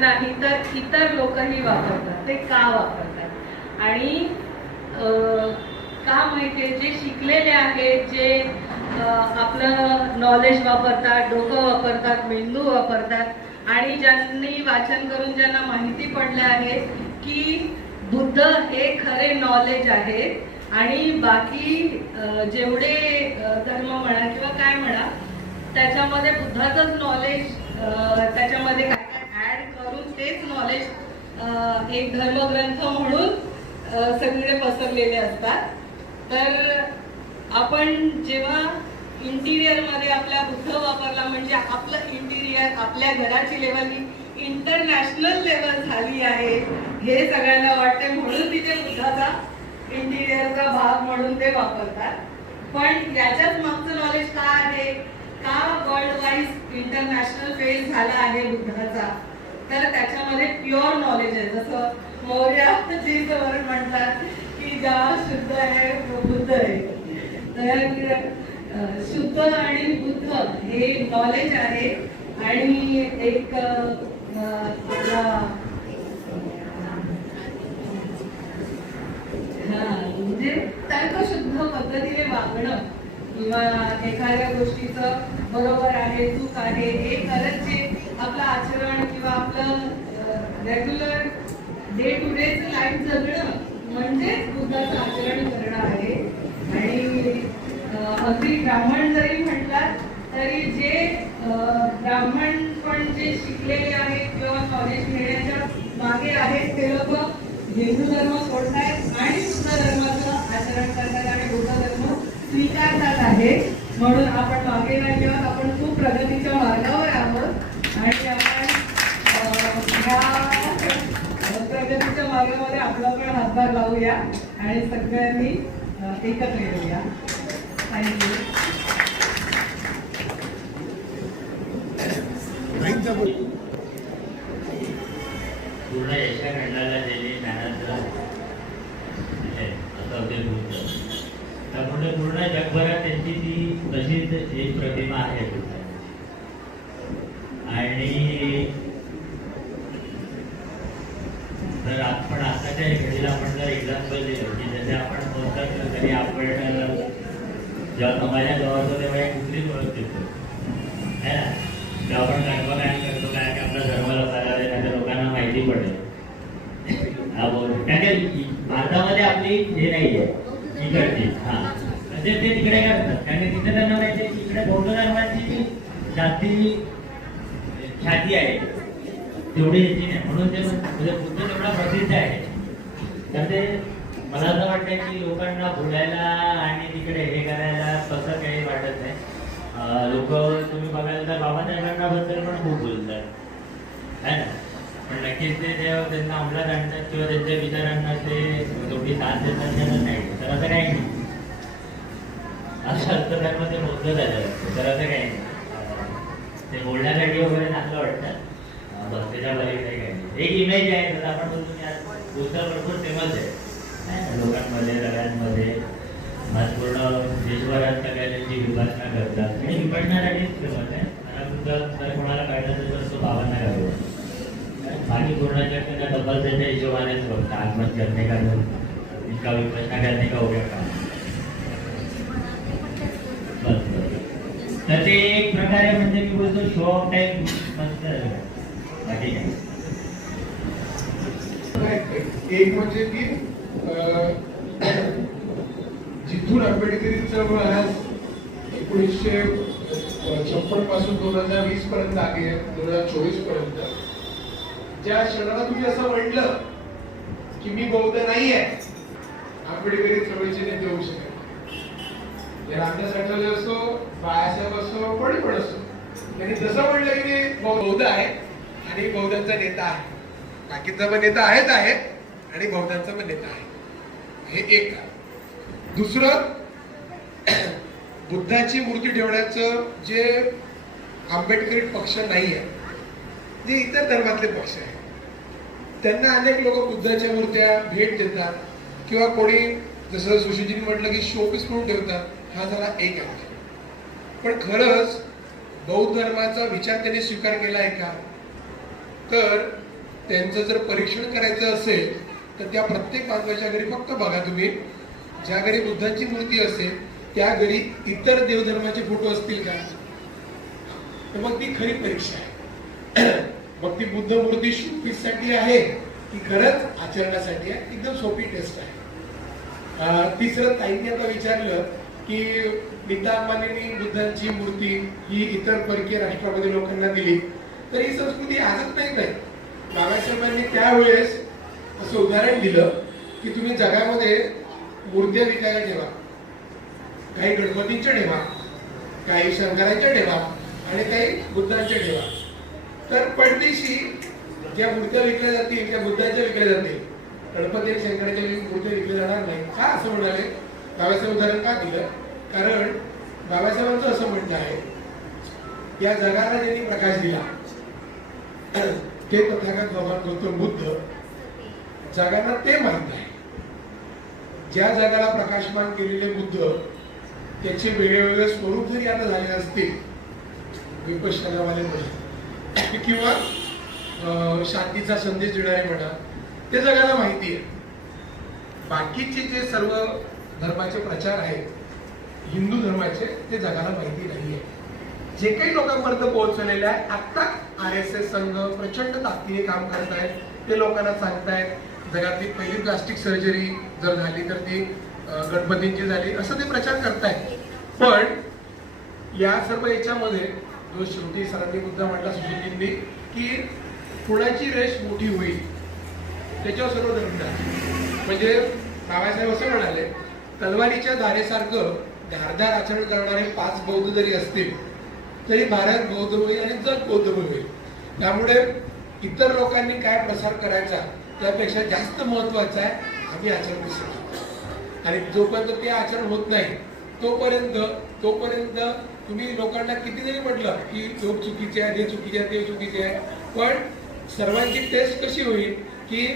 नाही तर इतर लोकही वापरतात. ते का वापरतात आणि का माहितीये, जे शिकलेले आहेत, जे आपलं नॉलेज वापरतात, डोकं वापरतात, मेंदू वापरतात आणि ज्यांनी वाचन करून ज्यांना माहिती पडलं आहे की बुद्ध हे खरे नॉलेज आहे आणि बाकी जेवढे धर्म म्हणा किंवा काय म्हणा त्याच्यामध्ये बुद्धाचंच नॉलेज त्याच्यामध्ये काय काय ऍड करून तेच नॉलेज एक धर्मग्रंथ म्हणून सगळीकडे पसरलेले असतात. तर आपण जेव्हा इंटिरियर मध्ये आपल्या बुद्ध वापरला म्हणजे आपलं इंटिरियर आपल्या घराची लेवल ही इंटरनॅशनल लेवल झाली आहे हे सगळ्यांना वाटते, म्हणून तिथे बुद्धाचा इंटिरियरचा भाग म्हणून ते वापरतात. पण याच्याच मागचं नॉलेज काय आहे, का वर्ल्ड वाईज इंटरनॅशनल फेज झाला आहे बुद्धाचा, तर त्याच्यामध्ये प्युअर नॉलेज आहे. जसं मौर्यजी म्हणतात की ज्या शुद्ध आहे बुद्ध आहे, तर शुद्ध आणि बुद्ध हे नॉलेज आहे. आणि एक म्हणजे तर्कशुद्ध पद्धतीने वागणं किंवा एखाद्या गोष्टीचं बरोबर आहे चूक आहे हे करत जे आपलं आचरण किंवा आपलं regular day to day life जगणं म्हणजे बुद्धाचं आचरण करणं आहे. आणि अगदी ब्राह्मण जरी म्हटलात तरी जे ब्राह्मण पण जे शिकलेले आहेत किंवा नॉलेज घेण्याच्या मागे आहेत ते लोक हिंदू धर्म सोडतायत आणि बुद्ध धर्माचं आचरण करतात आणि बुद्ध धर्म स्वीकारतात आहे. म्हणून आपण मागे नाही जेव्हा आपण खूप प्रगतीच्या मार्गावर आहोत आणि आपण ह्या प्रगतीच्या मार्गामध्ये आपला पण हातभार लावूया आणि सगळ्यांनी एकत्र येऊया. थँक्यू. पूर्ण यशाखंडाला दिली ज्ञानाचं असं ते बुद्ध, त्यामुळे पूर्ण जगभरात त्यांची ती तशीच एक प्रतिमा आहे. आणि जर आपण आताच्या घडीला आपण जर एक्झाम्पल दिलं की जसे आपण बोलतात तरी आपण जेव्हा समाजात जवळ तेव्हा एक कुठलीच ओळख देतो है ना, तेव्हा आपण कर्मकांड करतो काय की आपला धर्म लोकांना त्याच्या लोकांना माहिती पडेल. भारतामध्ये आपली हे नाही आहे इकडची, हा म्हणजे ते तिकडे करतात आणि तिथे त्यांना माहिती आहे की इकडे बौद्ध धर्माची जास्ती ख्याती आहे तेवढी ह्याची नाही, म्हणून ते म्हणजे बुद्ध तेवढा प्रसिद्ध आहे. तर ते मला असं वाटतं की लोकांना बोलायला आणि तिकडे हे करायला तसं काही वाटत नाही. लोक तुम्ही बघायला तर बाबासाहेबांबद्दल पण खूप बोलतात है ना, पण नक्कीच ते त्यांना अंमलात आणतात किंवा त्यांच्या विचारांना ते तेवढी साथ देतात नाही. तर असं काही नाही, असं धर्म ते बौद्ध झालं असतं तर असं काही नाही. ते बोलण्यासाठी वगैरे चांगलं वाटतं, बस त्याच्या पलीकडे काही नाही. एक इमेज आहे जसं आपण बोलतो बुद्ध भरपूर फेमस आहे लोकांमध्ये सगळ्यांमध्ये, पूर्ण देशभरात सगळ्या त्यांची विभागना करतात आणि विभागण्यासाठीच फेमस आहे. मला बुद्ध जर कोणाला कळलं तर तो भावांना घालतो, बाकी पूर्ण जग त्यांना डबल त्याच्या हिशोबानेच बघतात. आत्महत्या करणे का इनका विपसना करणे का हो गया काम. बस तर ते एक प्रकारे म्हणजे मी बोलतो शो ऑफ टाईम मस्त बाकी नाही. एक म्हणजे की जिथून आंबेडकरी चळवळ आज 1956 पासून 2020 पर्यंत आली आहे, 2024 पर्यंत, ज्या क्षणाला तुम्ही असं म्हटलं की मी बौद्ध नाही आहे, आंबेडकरी चळवळीचे नेते होऊ शकत. रामदास आठवले असो, बाळासाहेब असो, कोणी पण असो, त्यांनी जसं म्हटलं की मी बौद्ध आहे आणि बौद्धांचा नेता आहे, बाकीचा पण नेता आहेच आहे आणि बौद्धांचा पण नेता आहे, हे एक. दुसरं, बुद्धाची मूर्ती ठेवण्याचं जे आंबेडकरी पक्ष नाही आहे, जे इतर धर्मातले पक्ष आहे, त्यांना अनेक लोक बुद्धाच्या मूर्त्या भेट देतात किंवा कोणी जसं सुशीजींनी म्हटलं की शोपीस म्हणून ठेवतात. हा झाला एक आहे. पण खरंच बौद्ध धर्माचा विचार त्यांनी स्वीकार केला आहे का, तर त्यांचं जर परीक्षण करायचं असेल तर त्या प्रत्येक बांधवाच्या घरी फक्त बघा तुम्ही, ज्या घरी बुद्धांची मूर्ती असेल त्या घरी इतर देवधर्माचे फोटो असतील का? तर मग ती खरी परीक्षा आहे. मग ती बुद्ध मूर्ती शोपीससाठी आहे की खरंच आचरणासाठी आहे? एकदम सोपी टेस्ट आहे. तिसरं, ताईंनी आता विचारलं की नीता अंबानींनी बुद्धांची मूर्ती ही इतर परकीय राष्ट्रामध्ये लोकांना दिली, तर ही संस्कृती आजच नाही काय. बाबासाहेबांनी त्यावेळेस असं उदाहरण दिलं की तुम्ही जगामध्ये मूर्त्या विकायला ठेवा, काही गणपतींच्या ठेवा, काही शंकरांच्या ठेवा आणि काही बुद्धांच्या ठेवा, तर पडदेशी ज्या मूर्त्या विकल्या जातील त्या बुद्धांच्या विकल्या जातील, गणपती आणि शंकराच्या मूर्त्या विकल्या जाणार नाही. का असं म्हणाले? बाबासाहेब उदाहरण का दिलं? कारण बाबासाहेबांचं असं म्हणणं आहे, या जगाला ज्यांनी प्रकाश दिला ते तथागत भगवान गौतम बुद्ध, जगाला ते माहित आहे. ज्या जगाला प्रकाशमान केलेले बुद्ध त्याचे वेगवेगळे स्वरूप जरी आता झाले असतील, विपश्यनावाले म्हणा किंवा शांतीचा संदेश देणारे म्हणा, ते जगाला माहिती आहे. बाकीचे जे सर्व धर्माचे प्रचार आहेत हिंदू धर्माचे, ते जगाला माहिती नाहीये. जे काही लोकांपर्यंत पोहोचलेले आहे, आता RSS संघ प्रचंड ताकदीने काम करत आहेत. ते लोकांना सांगतायत जगातली पहिली प्लास्टिक सर्जरी जर झाली तर ती गणपतींची झाली, असं ते प्रचार करतायत. पण या सर्व याच्यामध्ये जो शेवटी सरांनी मुद्दा मांडला सुशीलजींनी की कुणाची रेष मोठी होईल त्याच्यावर सर्व धर्म. म्हणजे बाबासाहेब असं म्हणाले, तलवारीच्या धारेसारखं धारदार आचरण करणारे 5 बौद्ध जरी असतील तरी भारत बौद्ध होईल आणि जग बौद्ध होईल. त्यामुळे इतर लोकांनी काय प्रसार करायचा त्यापेक्षा जास्त महत्वाचं आहे आम्ही आचरण विसरतो. आणि जोपर्यंत ते आचरण होत नाही तोपर्यंत तुम्ही लोकांना किती जरी म्हटलं की लोक चुकीचे आहेत, हे चुकीचे आहेत, ते चुकीचे आहे, पण सर्वांची टेस्ट कशी होईल की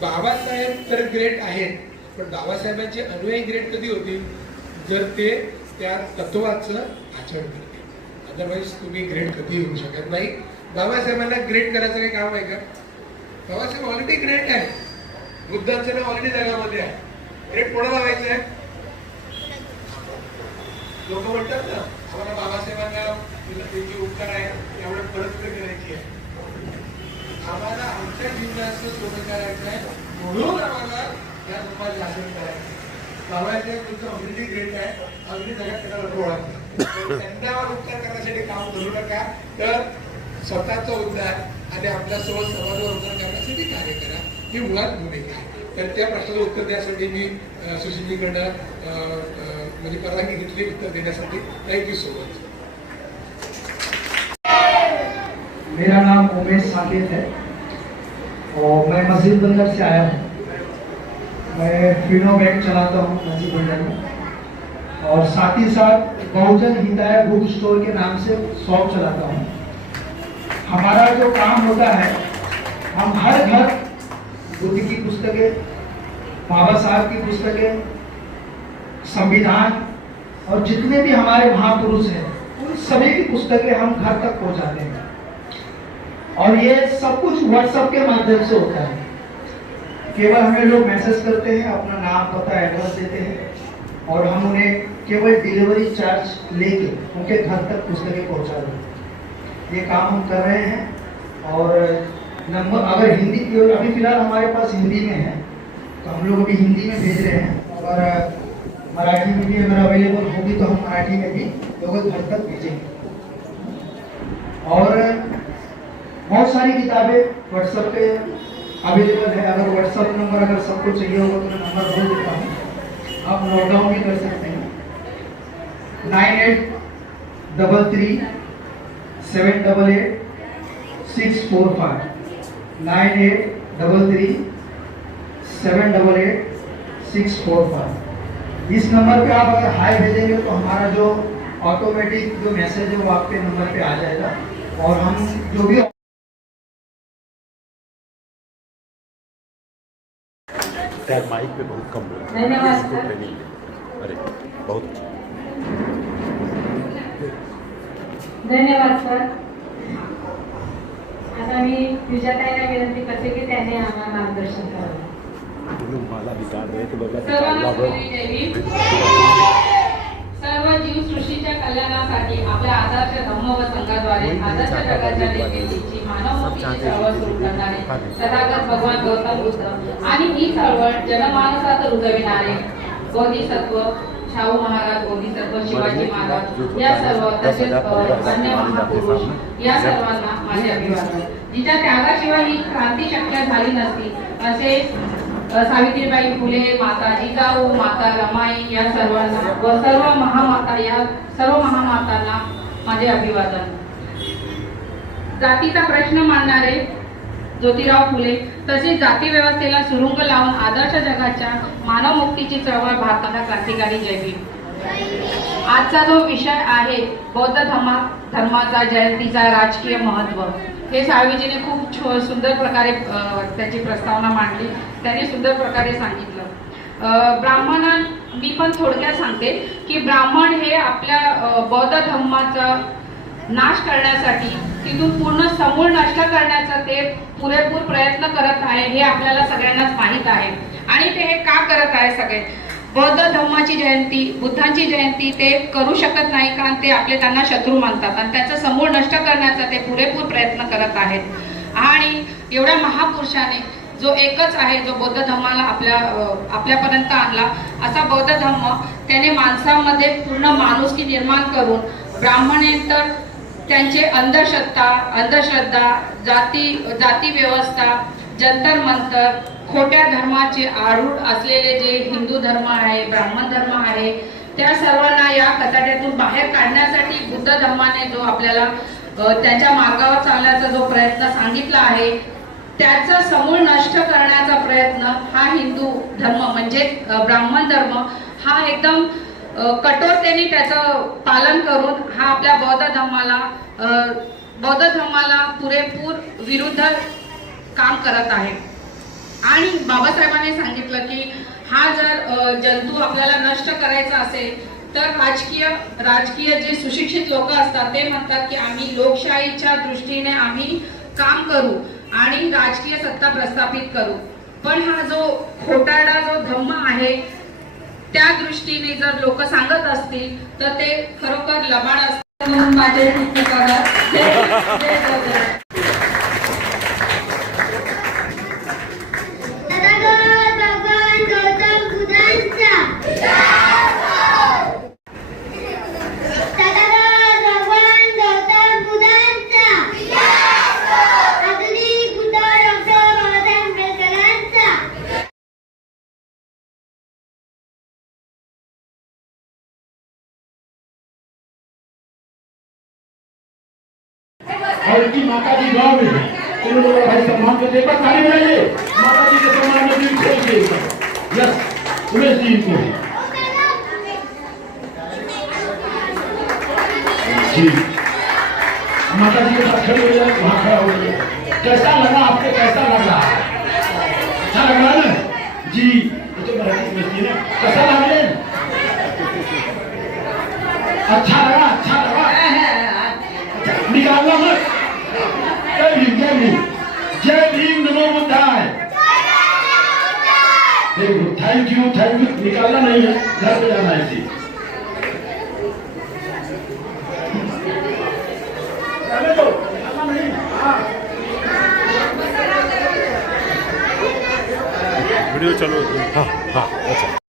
बाबासाहेब तर ग्रेट आहेत, पण बाबासाहेबांचे अनुयायी ग्रेट कधी होतील? जर ते त्या तत्वाचं आचरण करतील. अदरवाईज तुम्ही ग्रेट कधी होऊ शकत नाही. बाबासाहेबांना ग्रेट करायचं काही काम आहे का? बाबासाहेब ऑलरेडी ग्रेट आहे. बुद्धांचं नाव ऑलरेडी जगामध्ये आहे. ग्रेट कोणाला व्हायचं आहे? लोक म्हणतात ना, आम्हाला बाबासाहेबांना त्यांची उपकार आहे त्यामुळे परतफेड करायची आहे. आम्हाला आमच्या जीवनाचं सोनं करायचं आहे म्हणून आम्हाला या धर्माचे आचरण करायचं. बाबासाहेब तुमचं ऑलरेडी ग्रेट आहे, ऑलरेडी जगात त्यांना लोक ओळखतात. त्यांच्यावर उपकार करण्यासाठी काम करू नका, तर स्वतःचा उद्धार आणि आपल्या सोबत समाजावर उद्धार करण्यासाठी कार्य करा. ही मुळात भूमिका आहे. तर त्या प्रश्नाचं उत्तर द्यासाठी मी सुशीलजीकडनं म्हणजे परवानगी घेतली उत्तर देण्यासाठी. Thank you so much. मेरा नाम उमेश साकेत है और मैं मस्जिद बंदर से आया हूँ. मैं फिनो बैंक चलाता हूँ मस्जिद बंदर में, और साथ ही साथ बहुजन हिताय बुक स्टोर के नाम से शॉप चलाता हूँ. हमारा जो काम होता है, हम हर घर बुद्ध की पुस्तकें, बाबा साहब की पुस्तकें, संविधान और जितने भी हमारे महापुरुष हैं उन सभी की पुस्तकें हम घर तक पहुंचाते हैं. और ये सब कुछ व्हाट्सएप के माध्यम से होता है. केवल हमें लोग मैसेज करते हैं, अपना नाम पता एड्रेस देते हैं और हम उन्हें केवल डिलीवरी चार्ज लेके उनके घर तक पुस्तकें पहुंचा देते हैं. ये काम हम कर रहे हैं. और नंबर अगर हिंदी की ओर, अभी फिलहाल हमारे पास हिंदी में है तो हम लोग अभी हिंदी में भेज रहे हैं, और मराठी में भी अगर अवेलेबल होगी तो हम मराठी में भी लोगों के घर तक भेजेंगे. और बहुत सारी किताबें व्हाट्सएप पे अवेलेबल है. अगर व्हाट्सएप नंबर अगर सबको चाहिए होगा तो मैं नंबर बोल देता हूँ, आप नोट डाउन भी कर सकते हैं. 9833-788-645 9833-788-645. इस नंबर पे आप अगर हाई भेजेंगे तो हमारा जो ऑटोमेटिक जो मैसेज है वो आपके नंबर पे आ जाएगा, और हम जो भी क्या माइक पे बहुत कम बोल. धन्यवाद सर. अरे बहुत धन्यवाद सर. आता मी विजयाताईला विनंती करते की त्याने आम्हाला मार्गदर्शन करावं. मला विचार आहे की बघा सर्वांना श्री देवी. सर्व जीव सृष्टीच्या कल्याणासाठी आपल्या आदर्श धम्म व संघाद्वारे आदर्श जगाच्या निर्मितीची मानवमुखीची चळवळ सुरू करणारे तथागत भगवान गौतम बुद्ध आणि ही चळवळ जनमानसात रुजविणारे बोधिसत्व शाहू महाराज, बोधिसत्व शिवाजी महाराज या सर्व तसेच अन्य महापुरुष या सर्वांना माझे अभिवादन. जिच्या त्यागाशिवाय ही क्रांती शक्य झाली नसती असे सावित्रीबाई फुले, माता जिजाऊ, माता रमाई या सर्वांना व सर्व महामाता या सर्व महामातांना माझे अभिवादन. जातीचा प्रश्न मांडणारे ज्योतिराव फुले तसेच जाती व्यवस्थेला सुरुंग लावून आदर्श जगाच्या मानवमुक्तीची चळवळ भारताला क्रांतिकारी जय भीम. आजचा जो विषय आहे बौद्ध धर्माचा जयंतीचा राजकीय महत्त्व, हे साळवीजीने खूप सुंदर प्रकारे त्याची प्रस्तावना मांडली. त्यांनी सुंदर प्रकारे सांगितलं. ब्राह्मणां मी पण थोडक्यात सांगते की ब्राह्मण हे आपल्या बौद्ध धर्माचा नाश करण्यासाठी, तिथून पूर्ण समूळ नष्ट करण्याचा ते पुरेपूर प्रयत्न करत आहे हे आपल्याला सगळ्यांनाच माहीत आहे. आणि ते हे का करत आहे? सगळे बौद्ध धर्माची जयंती, बुद्धांची जयंती ते करू शकत नाही कारण ते आपले त्यांना शत्रू मानतात आणि त्याचा समूळ नष्ट करण्याचा ते पुरेपूर प्रयत्न करत आहेत. आणि एवढ्या महापुरुषाने जो एकच आहे जो बौद्ध धर्माला आपल्यापर्यंत आणला, असा बौद्ध धर्म त्याने माणसामध्ये पूर्ण माणुसकी निर्माण करून ब्राह्मणेतर त्यांचे अंधश्रद्धा, जाती व्यवस्था, जंतर मंतर, खोट्या धर्माचे आरूढ असलेले जे हिंदू धर्म आहे, ब्राह्मण धर्म आहे, त्या सर्वांना या कचाट्यातून बाहेर काढण्यासाठी बुद्ध धर्माने जो आपल्याला त्यांच्या मार्गावर चालण्याचा जो प्रयत्न सांगितला आहे, त्याचा समूळ नष्ट करण्याचा प्रयत्न हा हिंदू धर्म म्हणजे ब्राह्मण धर्म हा एकदम कठोरतेने त्याचं पालन करून हा आपल्या बौद्ध धर्माला पुरेपूर विरुद्ध काम करत आहे. आणि बाबासाहेबांनी सांगितलं की हा जर जंतू आपल्याला नष्ट करायचा असेल तर राजकीय जे सुशिक्षित लोक असतात ते म्हणतात की आम्ही लोकशाहीच्या दृष्टीने आम्ही काम करू आणि राजकीय सत्ता प्रस्थापित करू. पण हा जो खोटारडा जो धम्म आहे त्या दृष्टीने जर लोक सांगत असतील तर ते खरोखर लबाड असतात. म्हणून माझे खूप और इनकी माता जी गाँव में है, उन्होंने बड़ा भाई सम्मान करते पर ताली बजाइए माता जी के सम्मान में भी छोड़ दिए। यस उमेश जी को जी माता जी के साथ खड़े हो जाए, वहाँ खड़ा हो जाए। कैसा लगा आपको? कैसा लगा? अच्छा लग रहा है ना जी? तो मराठी समझती है ना? कैसा लग रहा है? अच्छा लगा? अच्छा लगा? निकालना मत। जय भीम, जय भीम, जय भीम, नमो बुद्धाय। थैंक यू, निकालना नहीं है, घर पे जाना है इसी। वीडियो चलो। हाँ हाँ अच्छा।